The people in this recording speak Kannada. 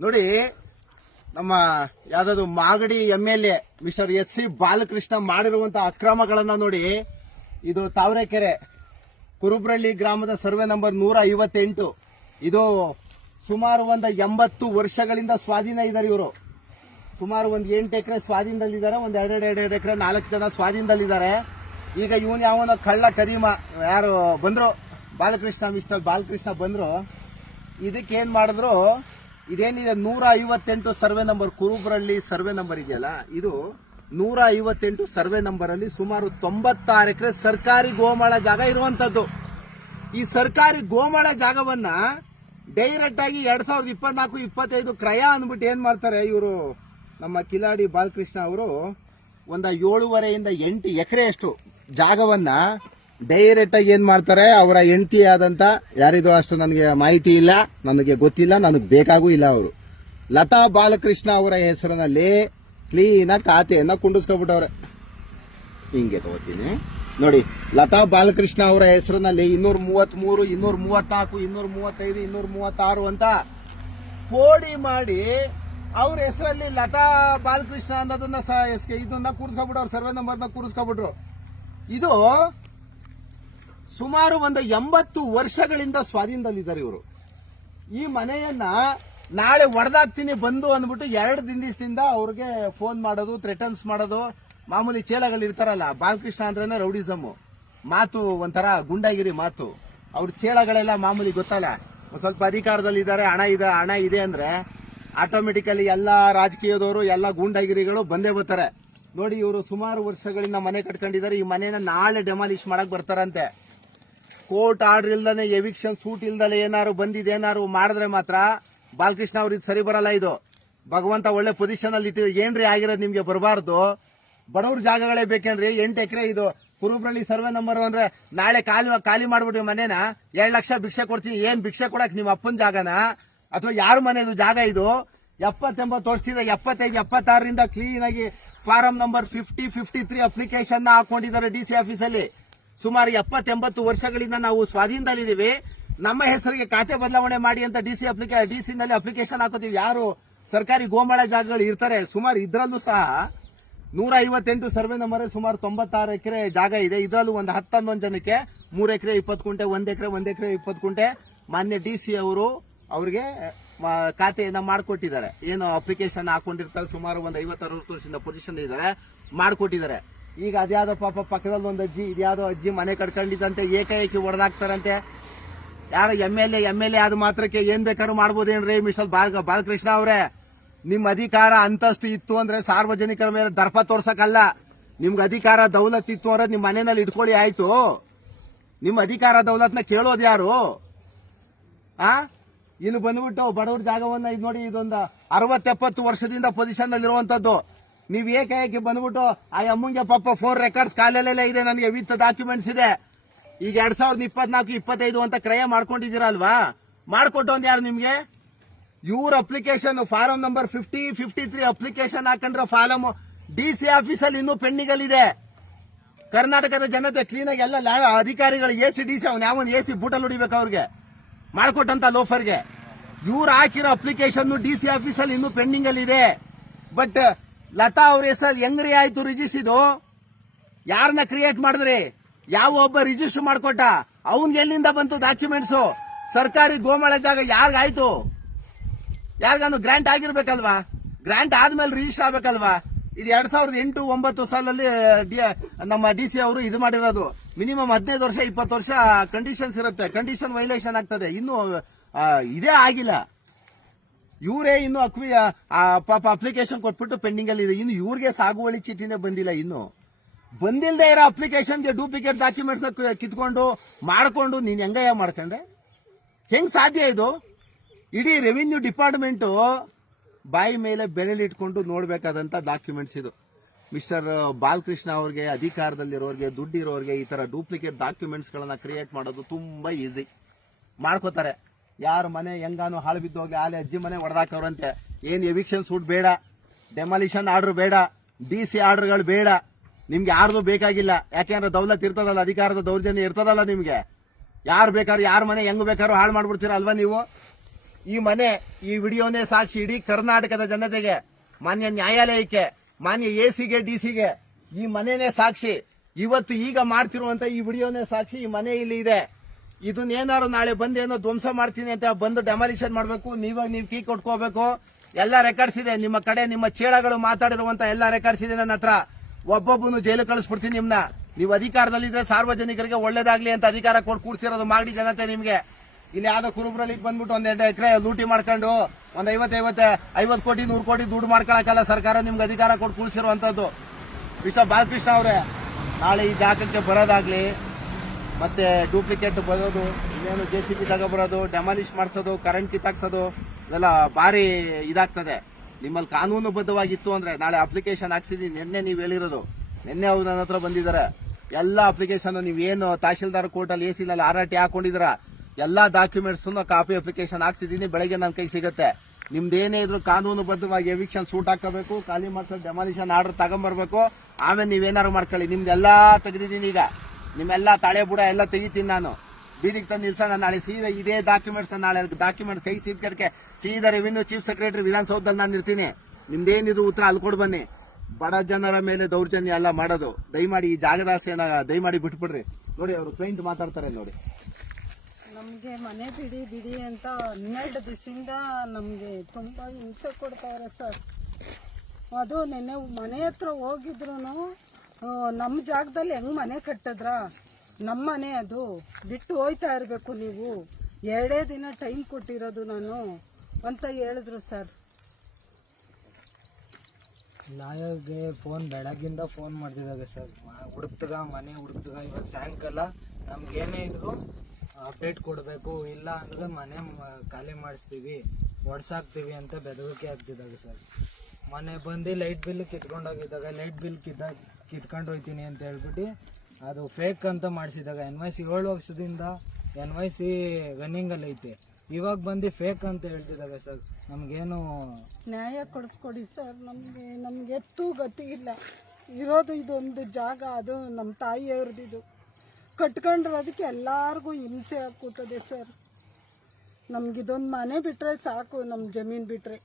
ನೋಡಿ, ನಮ್ಮ ಯಾವ್ದು Magadi MLA mister SC Balakrishna ಮಾಡಿರುವಂತಹ ಅಕ್ರಮಗಳನ್ನ ನೋಡಿ. ಇದು ತಾವರೆಕೆರೆ ಕುರುಬ್ರಳ್ಳಿ ಗ್ರಾಮದ ಸರ್ವೆ ನಂಬರ್ 158. ಇದು ಸುಮಾರು 80 ವರ್ಷಗಳಿಂದ ಸ್ವಾಧೀನ ಇದ್ದಾರೆ ಇವರು. ಸುಮಾರು 8 ಎಕರೆ ಸ್ವಾಧೀನದಲ್ಲಿದ್ದಾರೆ, 2 ಎಕರೆ 4 ಜನ ಸ್ವಾಧೀನದಲ್ಲಿದ್ದಾರೆ. ಈಗ ಇವನ್ ಯಾವನ ಕಳ್ಳ ಕರೀಮ ಯಾರು ಬಂದ್ರು, ಬಾಲಕೃಷ್ಣ ಮಿಸ್ಟರ್ ಬಾಲಕೃಷ್ಣ ಬಂದ್ರು. ಇದಕ್ಕೇನ್ ಮಾಡಿದ್ರು, ಇದೇನಿದೆ 158 survey number Kurubarahalli survey number ಇದೆಯಲ್ಲ, ಇದು 158 ಸರ್ವೆ ನಂಬರ್ ಅಲ್ಲಿ ಸುಮಾರು 96 ಎಕರೆ ಸರ್ಕಾರಿ ಗೋಮಾಳ ಜಾಗ ಇರುವಂತದ್ದು. ಈ ಸರ್ಕಾರಿ ಗೋಮಾಳ ಜಾಗವನ್ನ ಡೈರೆಕ್ಟ್ ಆಗಿ 2024-25 ಕ್ರಯ ಅಂದ್ಬಿಟ್ಟು ಏನ್ ಮಾಡ್ತಾರೆ ಇವರು, ನಮ್ಮ ಕಿಲಾಡಿ ಬಾಲಕೃಷ್ಣ ಅವರು 7.5 ಇಂದ 8 ಎಕರೆ ಅಷ್ಟು ಜಾಗವನ್ನ ಡೈರೆಕ್ಟ್ ಆಗಿ ಏನ್ ಮಾಡ್ತಾರೆ, ಅವರ ಹೆಂಡತಿ ಆದಂತ ಯಾರಿದು ಅಷ್ಟು ನನಗೆ ಮಾಹಿತಿ ಇಲ್ಲ, ನನಗೆ ಗೊತ್ತಿಲ್ಲ, ನನಗೆ ಬೇಕಾಗೂ ಇಲ್ಲ. ಅವರು ಲತಾ ಬಾಲಕೃಷ್ಣ ಅವರ ಹೆಸರಿನಲ್ಲಿ ಕ್ಲೀನ್ ಆಗಿ ಖಾತೆಯನ್ನ ಕುಂಡಿಸ್ಕೊಬಿಟ್ಟವ್ರೆ. ಹಿಂಗೆ ತಗೋತೀನಿ ನೋಡಿ, ಲತಾ ಬಾಲಕೃಷ್ಣ ಅವರ ಹೆಸರಿನಲ್ಲಿ 233, 234, 235, 236 ಅಂತ ಕೋಡಿ ಮಾಡಿ ಅವ್ರ ಹೆಸರಲ್ಲಿ ಲತಾ ಬಾಲಕೃಷ್ಣ ಅನ್ನೋದನ್ನ ಇದನ್ನ ಕೂರಿಸ್ಕೊಬಿಟ್ಟವ್ರು, ಸರ್ವೆ ನಂಬರ್ನ ಕೂರಿಸ್ಕೊಬಿಟ್ರು. ಇದು ಸುಮಾರು 80 ವರ್ಷಗಳಿಂದ ಸ್ವಾಧೀನದಲ್ಲಿದ್ದಾರೆ ಇವರು. ಈ ಮನೆಯನ್ನ ನಾಳೆ ಒಡೆದಾಕ್ತೀನಿ ಬಂದು ಅಂದ್ಬಿಟ್ಟು 2 ದಿನದಿಂದ ಅವ್ರಿಗೆ ಫೋನ್ ಮಾಡೋದು, ಥ್ರೆಟನ್ಸ್ ಮಾಡೋದು. ಮಾಮೂಲಿ ಚೇಳಗಳು ಇರ್ತಾರಲ್ಲ, ಬಾಲಕೃಷ್ಣ ಅಂದ್ರೇನೆ ರೌಡಿಸಮ್ ಮಾತು, ಒಂಥರ ಗುಂಡಾಗಿರಿ ಮಾತು. ಅವ್ರ ಚೇಳಗಳೆಲ್ಲ ಮಾಮೂಲಿ ಗೊತ್ತಲ್ಲ, ಸ್ವಲ್ಪ ಅಧಿಕಾರದಲ್ಲಿದ್ದಾರೆ, ಹಣ ಇದೆ ಅಂದ್ರೆ ಆಟೋಮೆಟಿಕಲಿ ಎಲ್ಲಾ ರಾಜಕೀಯದವರು ಎಲ್ಲ ಗೂಂಡಾಗಿರಿಗಳು ಬಂದೇ ಬರ್ತಾರೆ. ನೋಡಿ, ಇವರು ಸುಮಾರು ವರ್ಷಗಳಿಂದ ಮನೆ ಕಟ್ಕೊಂಡಿದ್ದಾರೆ. ಈ ಮನೆಯನ್ನ ನಾಳೆ ಡೆಮಾಲಿಷ್ ಮಾಡಕ್ ಬರ್ತಾರಂತೆ. ಕೋರ್ಟ್ ಆರ್ಡರ್ ಇಲ್ದಾನೆ, ಎವಿಕ್ಷನ್ ಸೂಟ್ ಇಲ್ದಲೆ ಏನಾರು ಬಂದಿದ್ದೇನಾರು ಮಾಡಿದ್ರೆ ಮಾತ್ರ ಬಾಲಕೃಷ್ಣ ಅವ್ರಿಗೆ ಸರಿ ಬರಲ್ಲ. ಇದು ಭಗವಂತ ಒಳ್ಳೆ ಪೊಸಿಷನ್ ಅಲ್ಲಿ ಇಟ್ಟಿದೆ. ಏನ್ರಿ ಆಗಿರೋದು ನಿಮ್ಗೆ ಬರಬಾರ್ದು, ಬಡವ್ರ ಜಾಗಗಳೇ ಬೇಕೇನ್ರಿ? 8 ಎಕರೆ ಇದು ಕುರುಬ್ರಳ್ಳಿ ಸರ್ವೆ ನಂಬರ್ ಅಂದ್ರೆ ನಾಳೆ ಖಾಲಿ ಮಾಡ್ಬಿಟ್ಟು ಮನೇನ 2 ಲಕ್ಷ ಭಿಕ್ಷೆ ಕೊಡ್ತೀನಿ. ಏನ್ ಭಿಕ್ಷೆ ಕೊಡಕ್ ನಿಮ್ಮ ಅಪ್ಪನ ಜಾಗನ ಅಥವಾ ಯಾರ ಮನೆದು ಜಾಗ ಇದು? 70-80 ವರ್ಷದಿಂದ 75-76ರಿಂದ ಕ್ಲೀನ್ ಆಗಿ ಫಾರಂ ನಂಬರ್ 50-53 ಅಪ್ಲಿಕೇಶನ್ ಹಾಕೊಂಡಿದ್ದಾರೆ DC ಆಫೀಸಲ್ಲಿ. ಸುಮಾರು 70-80 ವರ್ಷಗಳಿಂದ ನಾವು ಸ್ವಾಧೀನದಲ್ಲಿದ್ದೀವಿ, ನಮ್ಮ ಹೆಸರಿಗೆ ಖಾತೆ ಬದಲಾವಣೆ ಮಾಡಿ ಅಂತ DC ನಲ್ಲಿ ಅಪ್ಲಿಕೇಶನ್ ಹಾಕೋತೀವಿ. ಯಾರು ಸರ್ಕಾರಿ ಗೋಮಾಳ ಜಾಗಗಳು ಇರ್ತಾರೆ, ಸುಮಾರು ಇದ್ರಲ್ಲೂ ಸಹ 158 ಸರ್ವೆ ನಂಬರ್ ಸುಮಾರು 96 ಎಕರೆ ಜಾಗ ಇದೆ. ಇದರಲ್ಲೂ ಒಂದು 10-11 ಜನಕ್ಕೆ 3 ಎಕರೆ 20 ಕುಂಟೆ, 1 ಎಕರೆ 20 ಕುಂಟೆ ಮಾನ್ಯ DC ಅವರು ಅವ್ರಿಗೆ ಖಾತೆಯನ್ನ ಮಾಡಿಕೊಟ್ಟಿದ್ದಾರೆ. ಏನು ಅಪ್ಲಿಕೇಶನ್ ಹಾಕೊಂಡಿರ್ತಾರೆ, ಸುಮಾರು 50-60 ವರ್ಷದಿಂದ ಪೊಸಿಷನ್ ಇದ್ದಾರೆ, ಮಾಡಿಕೊಟ್ಟಿದ್ದಾರೆ. ಈಗ ಅದ್ಯಾವುದೋ ಪಾಪ ಪಕ್ಕದಲ್ಲಿ ಒಂದು ಅಜ್ಜಿ, ಇದ್ಯಾವುದೋ ಅಜ್ಜಿ ಮನೆ ಕಟ್ಕೊಂಡಿದ್ದಂತೆ ಏಕಾಏಕಿ ಹೊಡೆದಾಕ್ತಾರಂತೆ. ಯಾರು MLA ಆದ ಮಾತ್ರಕ್ಕೆ ಏನ್ ಬೇಕಾದ್ರೂ ಮಾಡ್ಬೋದೇನ್ರಿ? ಮಿಸ್ಟರ್ ಬಾಲಕೃಷ್ಣ ಅವರೇ, ನಿಮ್ ಅಧಿಕಾರ ಅಂತಸ್ತು ಇತ್ತು ಅಂದ್ರೆ ಸಾರ್ವಜನಿಕರ ಮೇಲೆ ದರ್ಪ ತೋರ್ಸಕ್ಕಲ್ಲ. ನಿಮ್ಗೆ ಅಧಿಕಾರ ದೌಲತ್ ಇತ್ತು ಅಂದ್ರೆ ನಿಮ್ ಮನೆಯಲ್ಲಿ ಇಟ್ಕೊಳ್ಳಿ ಆಯ್ತು. ನಿಮ್ ಅಧಿಕಾರ ದೌಲತ್ನ ಕೇಳೋದು ಯಾರು? ಇಲ್ಲಿ ಬಂದ್ಬಿಟ್ಟು ಬಡವ್ರ ಜಾಗವನ್ನ ಇದು ನೋಡಿ, ಇದೊಂದು 60-70 ವರ್ಷದಿಂದ ಪೊಸಿಷನ್ ಅಲ್ಲಿ ಇರುವಂತದ್ದು. ನೀವ್ ಏಕಾಏಕಿ ಬಂದ್ಬಿಟ್ಟು ಆ ಅಮ್ಮಂಗೆ ಪಾಪ ಫೋನ್ ರೆಕಾರ್ಡ್ಸ್ ಕಾಲಲ್ಲೆಲ್ಲ ಇದೆ, ನನಗೆ ವಿತ್ ಡಾಕ್ಯುಮೆಂಟ್ಸ್ ಇದೆ. ಈಗ 2024-25 ಅಂತ ಕ್ರಯ ಮಾಡ್ಕೊಂಡಿದ್ದೀರಲ್ವಾ, ಮಾಡ್ಕೊಟ್ಟೊಂದು ಯಾರು ನಿಮ್ಗೆ? ಇವ್ರ ಅಪ್ಲಿಕೇಶನ್ ಫಾರಂ ನಂಬರ್ 50-53 ಅಪ್ಲಿಕೇಶನ್ ಹಾಕೊಂಡ್ರೆ ಫಾರಂ DC ಆಫೀಸಲ್ಲಿ ಇನ್ನೂ ಪೆಂಡಿಂಗ್ ಅಲ್ಲಿ ಇದೆ. ಕರ್ನಾಟಕದ ಜನತೆ ಕ್ಲೀನ್ ಆಗಿ ಎಲ್ಲ ಅಧಿಕಾರಿಗಳು AC DC ಅವನ್ AC ಬೂಟಲ್ ಹೊಡಿಬೇಕು ಅವ್ರಿಗೆ ಮಾಡ್ಕೊಟ್ಟಂತ ಲೋಫರ್ಗೆ. ಇವ್ರು ಹಾಕಿರೋ ಅಪ್ಲಿಕೇಶನ್ DC ಆಫೀಸಲ್ಲಿ ಇನ್ನೂ ಪೆಂಡಿಂಗ್ ಅಲ್ಲಿ ಇದೆ. ಬಟ್ ಲತಾ ಅವ್ರ ಹೆಸರು ಹೆಂಗ್ರಿ ಆಯ್ತು ರಿಜಿಸ್ಟರ್? ಇದು ಯಾರನ್ನ ಕ್ರಿಯೇಟ್ ಮಾಡಿದ್ರಿ? ಯಾವ ಒಬ್ಬ ರಿಜಿಸ್ಟರ್ ಮಾಡ್ಕೊಟ್ಟ? ಅವನ್ಗೆ ಎಲ್ಲಿಂದ ಬಂತು ಡಾಕ್ಯುಮೆಂಟ್ಸ್? ಸರ್ಕಾರಿ ಗೋಮಾಳ ಜಾಗ ಯಾರಿಗಾಯ್ತು? ಯಾರಿಗಾನು ಗ್ರಾಂಟ್ ಆಗಿರ್ಬೇಕಲ್ವಾ? ಗ್ರಾಂಟ್ ಆದ್ಮೇಲೆ ರಿಜಿಸ್ಟರ್ ಆಗ್ಬೇಕಲ್ವಾ? ಇದು 2008-9 ಸಾಲಲ್ಲಿ ನಮ್ಮ DC ಅವರು ಇದು ಮಾಡಿರೋದು. ಮಿನಿಮಮ್ 15 ವರ್ಷ 20 ವರ್ಷ ಕಂಡೀಷನ್ಸ್ ಇರುತ್ತೆ, ಕಂಡೀಷನ್ ವೈಲೇಷನ್ ಆಗ್ತದೆ. ಇನ್ನು ಇದೇ ಆಗಿಲ್ಲ. ಇವರೇ ಇನ್ನು ಪಾಪ ಅಪ್ಲಿಕೇಶನ್ ಕೊಟ್ಬಿಟ್ಟು ಪೆಂಡಿಂಗ್ ಅಲ್ಲಿ ಇದೆ. ಇನ್ನು ಇವ್ರಿಗೆ ಸಾಗುವಳಿ ಚೀಟಿನೇ ಬಂದಿಲ್ಲ. ಇನ್ನು ಬಂದಿಲ್ಲದೆ ಇರೋ ಅಪ್ಲಿಕೇಶನ್ಗೆ ಡೂಪ್ಲಿಕೇಟ್ ಡಾಕ್ಯುಮೆಂಟ್ಸ್ ಕಿತ್ಕೊಂಡು ಮಾಡ್ಕೊಂಡು ನೀನ್ ಹೆಂಗಯ್ಯ ಮಾಡ್ಕೊಂಡ್ರೆ ಹೆಂಗ್ ಸಾಧ್ಯ ಇದು? ಇಡೀ ರೆವಿನ್ಯೂ ಡಿಪಾರ್ಟ್ಮೆಂಟ್ ಬಾಯಿ ಮೇಲೆ ಬೆರಳಿಟ್ಕೊಂಡು ನೋಡ್ಬೇಕಾದಂತ ಡಾಕ್ಯುಮೆಂಟ್ಸ್ ಇದು. ಮಿಸ್ಟರ್ ಬಾಲಕೃಷ್ಣ ಅವ್ರಿಗೆ, ಅಧಿಕಾರದಲ್ಲಿರೋರಿಗೆ, ದುಡ್ಡಿರೋರಿಗೆ ಈ ತರ ಡೂಪ್ಲಿಕೇಟ್ ಡಾಕ್ಯುಮೆಂಟ್ಸ್ ಗಳನ್ನ ಕ್ರಿಯೇಟ್ ಮಾಡೋದು ತುಂಬಾ ಈಸಿ. ಮಾಡ್ಕೋತಾರೆ. ಯಾರ ಮನೆ ಹೆಂಗಾನು ಹಾಳು ಬಿದ್ದೋಗಿ ಆಲೆ ಅಜ್ಜಿ ಮನೆ ಹೊಡೆದಾಕವ್ರಂತೆ. ಏನ್ ಎವಿಕ್ಷನ್ ಸೂಟ್ ಬೇಡ, ಡೆಮಾಲಿಷನ್ ಆರ್ಡರ್ ಬೇಡ, DC ಆರ್ಡರ್ಗಳು ಬೇಡ, ನಿಮ್ಗೆ ಯಾರ್ದು ಬೇಕಾಗಿಲ್ಲ. ಯಾಕೆಂದ್ರೆ ದೌಲತ್ ಇರ್ತದಲ್ಲ, ಅಧಿಕಾರದ ದೌರ್ಜನ್ಯ ಇರ್ತದಲ್ಲ ನಿಮ್ಗೆ. ಯಾರು ಬೇಕಾದ್ರೂ ಯಾರ ಮನೆ ಹೆಂಗ್ ಬೇಕಾದ್ರೂ ಹಾಳು ಮಾಡ್ಬಿಡ್ತೀರ ಅಲ್ವಾ ನೀವು? ಈ ಮನೆ, ಈ ವಿಡಿಯೋನೇ ಸಾಕ್ಷಿ ಇಡೀ ಕರ್ನಾಟಕದ ಜನತೆಗೆ, ಮಾನ್ಯ ನ್ಯಾಯಾಲಯಕ್ಕೆ, ಮಾನ್ಯ ಎಸಿಗೆ, ಡಿಸಿಗೆ ಈ ಮನೆನೇ ಸಾಕ್ಷಿ. ಇವತ್ತು ಈಗ ಮಾಡ್ತಿರುವಂತ ಈ ವಿಡಿಯೋನೇ ಸಾಕ್ಷಿ. ಈ ಮನೆ ಇಲ್ಲಿ ಇದೆ. ಇದನ್ನೇನಾದ್ರು ನಾಳೆ ಬಂದು ಏನೋ ಧ್ವಂಸ ಮಾಡ್ತೀನಿ ಅಂತ ಬಂದು ಡೆಮಾಲಿಷನ್ ಮಾಡಬೇಕು. ನೀವು ಕೀ ಕೊಟ್ಕೋಬೇಕು. ಎಲ್ಲ ರೆಕಾರ್ಡ್ಸ್ ಇದೆ ನಿಮ್ಮ ಕಡೆ. ನಿಮ್ಮ ಚೇಳಗಳು ಮಾತಾಡಿರುವಂತ ಎಲ್ಲ ರೆಕಾರ್ಡ್ಸ್ ಇದೆ ನನ್ನ ಹತ್ರ. ಒಬ್ಬೊಬ್ಬನು ಜೈಲು ಕಳಿಸ್ಬಿಡ್ತೀನಿ ನಿಮ್ನ. ನೀವು ಅಧಿಕಾರದಲ್ಲಿದ್ರೆ ಸಾರ್ವಜನಿಕರಿಗೆ ಒಳ್ಳೇದಾಗ್ಲಿ ಅಂತ ಅಧಿಕಾರ ಕೊಟ್ಟು ಕೂಡ್ಸಿರೋದು ಮಾಡಿ ಜನತೆ ನಿಮ್ಗೆ. ಇಲ್ಲಿ ಯಾವ್ದೋ ಕುರುಬ್ರಲ್ಲಿ ಬಂದ್ಬಿಟ್ಟು ಒಂದ್ 2 ಎಕರೆ ಲೂಟಿ ಮಾಡ್ಕೊಂಡು ಒಂದ್ 50 ಕೋಟಿ 100 ಕೋಟಿ ದುಡ್ಡು ಮಾಡ್ಕೊಳಕಲ್ಲ ಸರ್ಕಾರ ನಿಮ್ಗೆ ಅಧಿಕಾರ ಕೊಟ್ಟು ಕೂಡ್ಸಿರುವಂತದ್ದು. ಬಾಲಕೃಷ್ಣ ಅವರೇ, ನಾಳೆ ಈ ಜಾಗಕ್ಕೆ ಬರೋದಾಗ್ಲಿ, ಮತ್ತೆ ಡೂಪ್ಲಿಕೇಟ್ ಬರೋದು, ಇನ್ನೇನು JCB ತಗೊಬರೋದು, ಡೆಮಾಲಿಷ್ ಮಾಡಿಸೋದು, ಕರೆಂಟ್ ಕಿತ್ತಾಕ್ಸೋದು, ಇವೆಲ್ಲ ಭಾರಿ ಇದಾಗ್ತದೆ. ನಿಮ್ಮಲ್ಲಿ ಕಾನೂನುಬದ್ಧವಾಗಿತ್ತು ಅಂದ್ರೆ ನಾಳೆ ಅಪ್ಲಿಕೇಶನ್ ಹಾಕ್ಸಿದೀನಿ. ನಿನ್ನೆ ನೀವು ಹೇಳಿರೋದು, ನಿನ್ನೆ ಅವ್ರು ನನ್ನ ಹತ್ರ ಬಂದಿದ್ದಾರೆ. ಎಲ್ಲ ಅಪ್ಲಿಕೇಶನ್ ನೀವೇನು ತಹಶೀಲ್ದಾರ್ ಕೋರ್ಟಲ್ಲಿ ಎಸಿನಲ್ಲಿ RRT ಹಾಕೊಂಡಿದ್ದೀರಾ, ಎಲ್ಲಾ ಡಾಕ್ಯುಮೆಂಟ್ಸ್ ಕಾಪಿ ಅಪ್ಲಿಕೇಶನ್ ಹಾಕ್ಸಿದೀನಿ. ಬೆಳಗ್ಗೆ ನನ್ನ ಕೈ ಸಿಗುತ್ತೆ. ನಿಮ್ದೇನೇ ಇದ್ರು ಕಾನೂನುಬದ್ಧವಾಗಿ ಎವಿಕ್ಷನ್ ಸೂಟ್ ಹಾಕಬೇಕು, ಖಾಲಿ ಮಾಡ್ಸೋ ಡೆಮಾಲಿಷನ್ ಆರ್ಡರ್ ತಗೊಂಡ್ಬರ್ಬೇಕು. ಆಮೇಲೆ ನೀವೇನಾರು ಮಾಡ್ಕೊಳ್ಳಿ. ನಿಮ್ದೆಲ್ಲಾ ತೆಗೆದಿದ್ದೀನಿ. ಈಗ ನಿಮ್ಮೆಲ್ಲಾ ತಾಳೆ ಬುಡ ಎಲ್ಲ ತೆಗಿತೀನಿ ನಾನು. ಬೀದಿಗೆ ತಂದು ನಿಲ್ಸೋಣ. ನಾಳೆ ಸೀದಾ ಇದೇ ಡಾಕ್ಯುಮೆಂಟ್ಸ್ ನಾಳೆ ಡಾಕ್ಯುಮೆಂಟ್ ಕೈ ಸಿಕ್ಕಕ್ಕೆ ಸೀದಾ ರೆವಿನ್ಯೂ ಚೀಫ್ ಸೆಕ್ರೆಟರಿ ವಿಧಾನಸೌಧದಲ್ಲಿ ನಾನು ಇರ್ತೀನಿ. ನಿಮ್ದೇನಿದ್ರು ಉತ್ತರ ಅಲ್ಲಿ ಕೊಡ್ ಬನ್ನಿ. ಬಡ ಜನರ ಮೇಲೆ ದೌರ್ಜನ್ಯ ಎಲ್ಲ ಮಾಡೋದು ದಯಮಾಡಿ ಈ ಜಾಗದಾಸೆನ ದಯಮಾಡಿ ಬಿಟ್ಬಿಡ್ರಿ. ನೋಡಿ ಅವರು ಕ್ಲೈಂಟ್ ಮಾತಾಡ್ತಾರೆ ನೋಡಿ. ನಮ್ಗೆ ಮನೆ ಬಿಡಿ ಅಂತ 12 ದಿವಸದಿಂದ ನಮ್ಗೆ ತುಂಬಾ ಹಿಂಸೆ ಕೊಡ್ತಾವ್ರೆ ಸರ್. ಅದು ನೆನ್ನೆ ಮನೆ ಹತ್ರ ಹೋಗಿದ್ರು ನಮ್ಮ ಜಾಗದಲ್ಲಿ ಹೆಂಗ್ ಮನೆ ಕಟ್ಟಿದ್ರ, ನಮ್ಮ ಮನೆ ಅದು, ಬಿಟ್ಟು ಹೋಯ್ತಾ ಇರ್ಬೇಕು ನೀವು, 2 ದಿನ ಟೈಮ್ ಕೊಟ್ಟಿರೋದು ನಾನು ಅಂತ ಹೇಳಿದ್ರು ಸರ್. ಲಾಯರ್ಗೆ ಬೆಳಗ್ಗಿಂದ ಫೋನ್ ಮಾಡ್ತಿದ್ದಾಗ ಸರ್, ಮನೆ ಹುಡುಕ್ತಗ ಇವತ್ತು ಸಾಯಂಕಾಲ ನಮ್ಗೇನೇ ಇದ್ರು ಅಪ್ಡೇಟ್ ಕೊಡಬೇಕು, ಇಲ್ಲ ಅಂದ್ರೆ ಮನೆ ಖಾಲಿ ಮಾಡಿಸ್ತೀವಿ, ಒಡ್ಸಾಕ್ತೀವಿ ಅಂತ ಬೆದರಿಕೆ ಆಗ್ತಿದ್ದಾಗ ಸರ್. ಮನೆ ಬಂದು ಲೈಟ್ ಬಿಲ್ ಕಿತ್ಕೊಂಡೋಗಿದ್ದಾಗ ಲೈಟ್ ಬಿಲ್ ಕಿತ್ಕೊಂಡು ಹೋಗ್ತೀನಿ ಅಂತ ಹೇಳ್ಬಿಟ್ಟು ಅದು ಫೇಕ್ ಅಂತ ಮಾಡಿಸಿದಾಗ NYC 7 ವರ್ಷದಿಂದ NYC ರನ್ನಿಂಗಲ್ಲಿ ಐತೆ. ಇವಾಗ ಬಂದು ಫೇಕ್ ಅಂತ ಹೇಳ್ತಿದ್ದಾಗ ಸರ್ ನಮಗೇನು ನ್ಯಾಯ ಕೊಡಿಸ್ಕೊಡಿ ಸರ್. ನಮ್ಗೆ ಎತ್ತು ಗತಿ ಇಲ್ಲ. ಇರೋದು ಇದೊಂದು ಜಾಗ, ಅದು ನಮ್ಮ ತಾಯಿಯವ್ರದ್ದು. ಕಟ್ಕೊಂಡಿರೋದಕ್ಕೆ ಎಲ್ಲಾರ್ಗೂ ಹಿಂಸೆ ಕೂತದೆ ಸರ್. ನಮ್ಗಿದೊಂದು ಮನೆ ಬಿಟ್ರೆ ಸಾಕು, ನಮ್ಮ ಜಮೀನ್ ಬಿಟ್ರೆ.